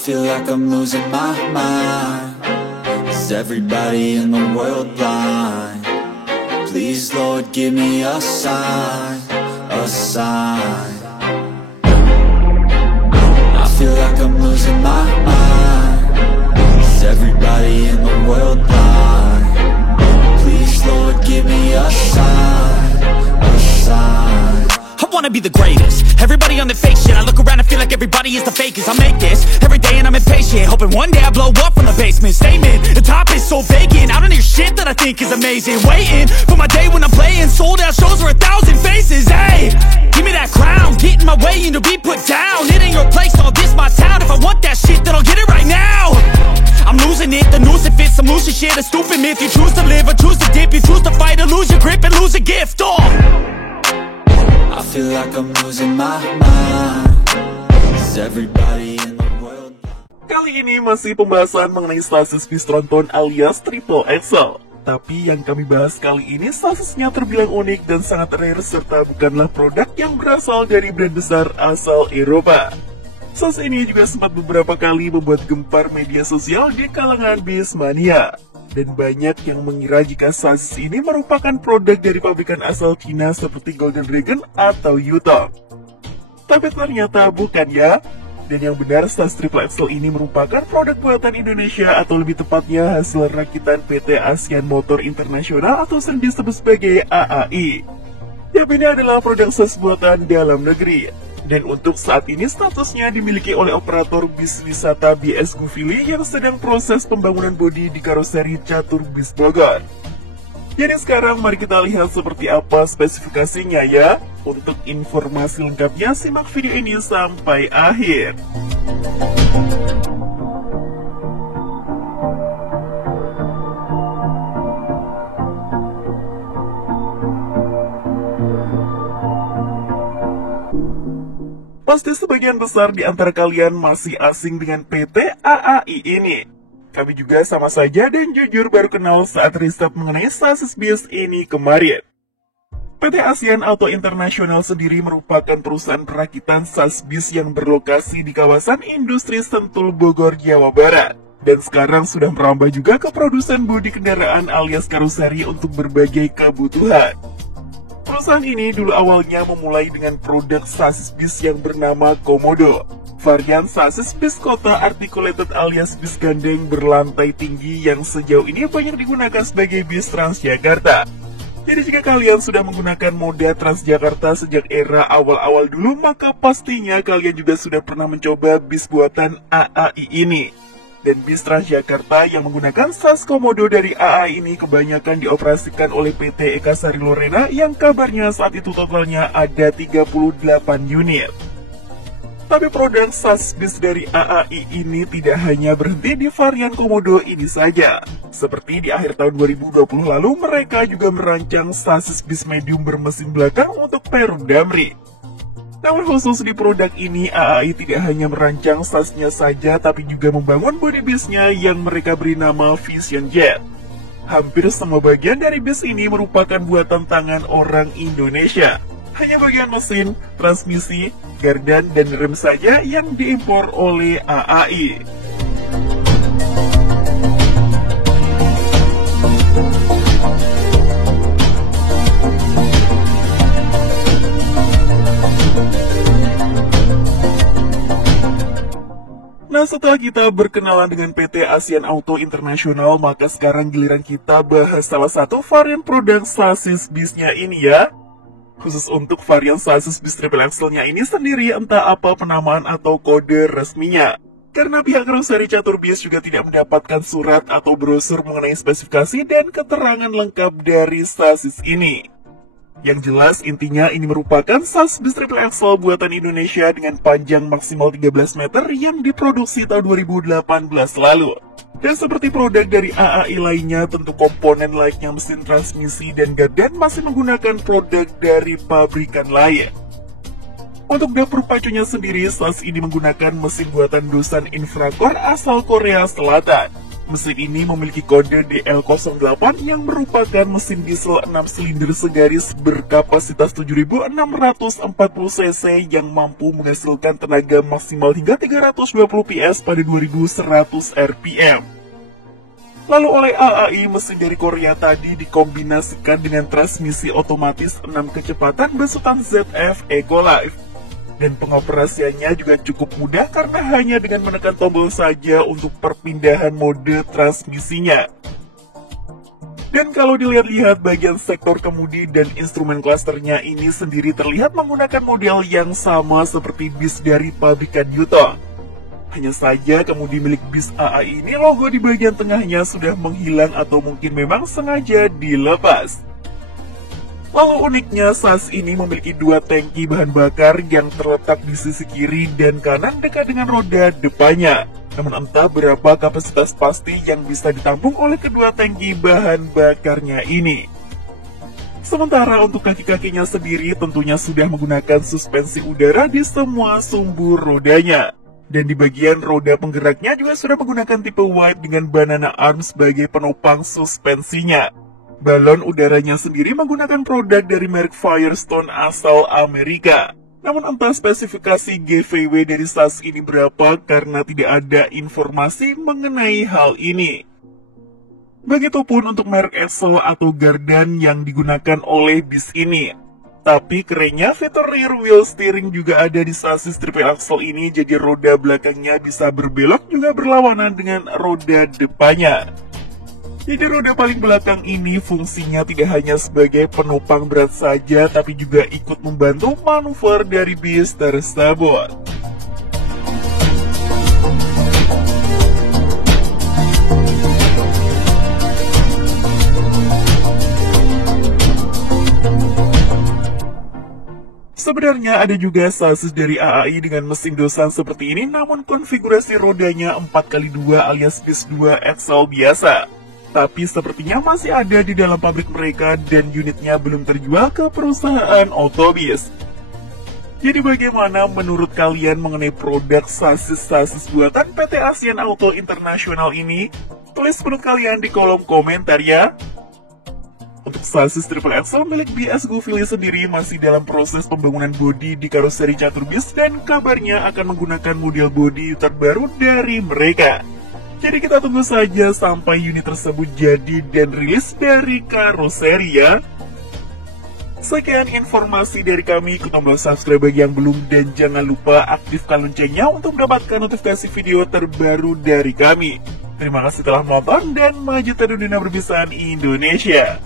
feel like I'm losing my mind. Is everybody in the world blind? Please, Lord, give me a sign, a sign. I feel like I'm losing my mind. Is everybody in the world blind? Please, Lord, give me a sign, a sign. I wanna be the greatest. Everybody on the fake shit. I look around and feel like everybody is the fakest. I make this every day and I'm impatient, hoping one day I blow up from the basement. Statement, the top is so vacant. I don't hear shit that I think is amazing. Waiting for my day when I'm playing sold out shows for 1,000 faces. Hey, give me that crown, get in my way and to be put down. It ain't your place, all this my town. If I want that shit, then I'll get it right now. I'm losing it, the noose it fits. I'm losing shit, a stupid myth. You choose to live or choose to dip. You choose to fight or lose your grip and lose a gift. I feel like I'm losing my mind. Is everybody in the world? Kali ini masih pembahasan mengenai stasis bis tronton alias triple axle. Tapi yang kami bahas kali ini stasisnya terbilang unik dan sangat rare serta bukanlah produk yang berasal dari brand besar asal Eropa. Stasis ini juga sempat beberapa kali membuat gempar media sosial di kalangan bis mania. Dan banyak yang mengira jika stasis ini merupakan produk dari pabrikan asal Cina seperti Golden Dragon atau Yutong. Tapi ternyata bukan ya. Dan yang benar stasis triple axle ini merupakan produk buatan Indonesia atau lebih tepatnya hasil rakitan PT Asian Motor International atau sering disebut sebagai AAI. Yang ini adalah produk stasis buatan dalam negeri. Dan untuk saat ini statusnya dimiliki oleh operator bis wisata BS Gufili yang sedang proses pembangunan bodi di karoseri Catur Bis Bogor. Jadi sekarang mari kita lihat seperti apa spesifikasinya ya. Untuk informasi lengkapnya simak video ini sampai akhir. Pasti sebagian besar di antara kalian masih asing dengan PT AAI ini. Kami juga sama saja dan jujur baru kenal saat riset mengenai stasis bis ini kemarin. PT Asian Auto International sendiri merupakan perusahaan perakitan stasis bis yang berlokasi di kawasan industri Sentul Bogor, Jawa Barat. Dan sekarang sudah merambah juga ke produsen bodi kendaraan alias karoseri untuk berbagai kebutuhan. Perusahaan ini dulu awalnya memulai dengan produk stasis bis yang bernama Komodo. Varian stasis bis kota articulated alias bis gandeng berlantai tinggi yang sejauh ini banyak digunakan sebagai bis Transjakarta. Jadi jika kalian sudah menggunakan moda Transjakarta sejak era awal-awal dulu, maka pastinya kalian juga sudah pernah mencoba bis buatan AAI ini. Dan bis Transjakarta yang menggunakan stasis Komodo dari AAI ini kebanyakan dioperasikan oleh PT Eka Sari Lorena yang kabarnya saat itu totalnya ada 38 unit. Tapi produk stasis bis dari AAI ini tidak hanya berhenti di varian Komodo ini saja. Seperti di akhir tahun 2020 lalu mereka juga merancang stasis bis medium bermesin belakang untuk Perum Damri. Namun khusus di produk ini, AAI tidak hanya merancang stasisnya saja, tapi juga membangun bodi bisnya yang mereka beri nama Vision Jet. Hampir semua bagian dari bis ini merupakan buatan tangan orang Indonesia. Hanya bagian mesin, transmisi, gardan, dan rem saja yang diimpor oleh AAI. Nah, setelah kita berkenalan dengan PT Asian Auto International, maka sekarang giliran kita bahas salah satu varian produk stasis bisnya ini ya. Khusus untuk varian stasis bis triple axle-nya ini sendiri entah apa penamaan atau kode resminya. Karena pihak karoseri Catur Bis juga tidak mendapatkan surat atau brosur mengenai spesifikasi dan keterangan lengkap dari stasis ini. Yang jelas intinya ini merupakan stasis bis triple axle buatan Indonesia dengan panjang maksimal 13 meter yang diproduksi tahun 2018 lalu. Dan seperti produk dari AAI lainnya, tentu komponen layaknya mesin transmisi dan gardan masih menggunakan produk dari pabrikan lain. Untuk dapur pacunya sendiri, stasis ini menggunakan mesin buatan Doosan Infracore asal Korea Selatan. Mesin ini memiliki kode DL08 yang merupakan mesin diesel 6 silinder segaris berkapasitas 7.640 cc yang mampu menghasilkan tenaga maksimal hingga 320 PS pada 2100 rpm. Lalu oleh AAI, mesin dari Korea tadi dikombinasikan dengan transmisi otomatis 6 kecepatan besutan ZF Ecolife. Dan pengoperasiannya juga cukup mudah karena hanya dengan menekan tombol saja untuk perpindahan mode transmisinya. Dan kalau dilihat-lihat bagian sektor kemudi dan instrumen klasternya ini sendiri terlihat menggunakan model yang sama seperti bis dari pabrikan Yutong. Hanya saja kemudi milik bis AAI ini logo di bagian tengahnya sudah menghilang atau mungkin memang sengaja dilepas. Lalu uniknya, SAS ini memiliki 2 tangki bahan bakar yang terletak di sisi kiri dan kanan dekat dengan roda depannya. Namun entah berapa kapasitas pasti yang bisa ditampung oleh kedua tangki bahan bakarnya ini. Sementara untuk kaki-kakinya sendiri tentunya sudah menggunakan suspensi udara di semua sumbu rodanya. Dan di bagian roda penggeraknya juga sudah menggunakan tipe wide dengan banana arm sebagai penopang suspensinya. Balon udaranya sendiri menggunakan produk dari merek Firestone asal Amerika. Namun entah spesifikasi GVW dari SAS ini berapa karena tidak ada informasi mengenai hal ini. Begitupun untuk merek Esso atau Gardan yang digunakan oleh bis ini. Tapi kerennya fitur rear wheel steering juga ada di sasis triple axle ini, jadi roda belakangnya bisa berbelok juga berlawanan dengan roda depannya. Jadi roda paling belakang ini fungsinya tidak hanya sebagai penopang berat saja, tapi juga ikut membantu manuver dari bis tersebut. Sebenarnya ada juga sasis dari AAI dengan mesin dosan seperti ini, namun konfigurasi rodanya 4x2 alias bis 2 axle biasa. Tapi sepertinya masih ada di dalam pabrik mereka dan unitnya belum terjual ke perusahaan otobis. Jadi bagaimana menurut kalian mengenai produk sasis-sasis buatan PT Asian Auto International ini? Tulis menurut kalian di kolom komentar ya. Untuk sasis triple axle milik BS Gufili sendiri masih dalam proses pembangunan bodi di karoseri catur bis dan kabarnya akan menggunakan model bodi terbaru dari mereka. Jadi kita tunggu saja sampai unit tersebut jadi dan rilis dari karoseri ya. Sekian informasi dari kami, ikut tombol subscribe bagi yang belum dan jangan lupa aktifkan loncengnya untuk mendapatkan notifikasi video terbaru dari kami. Terima kasih telah menonton dan maju terus dunia perpisahan Indonesia.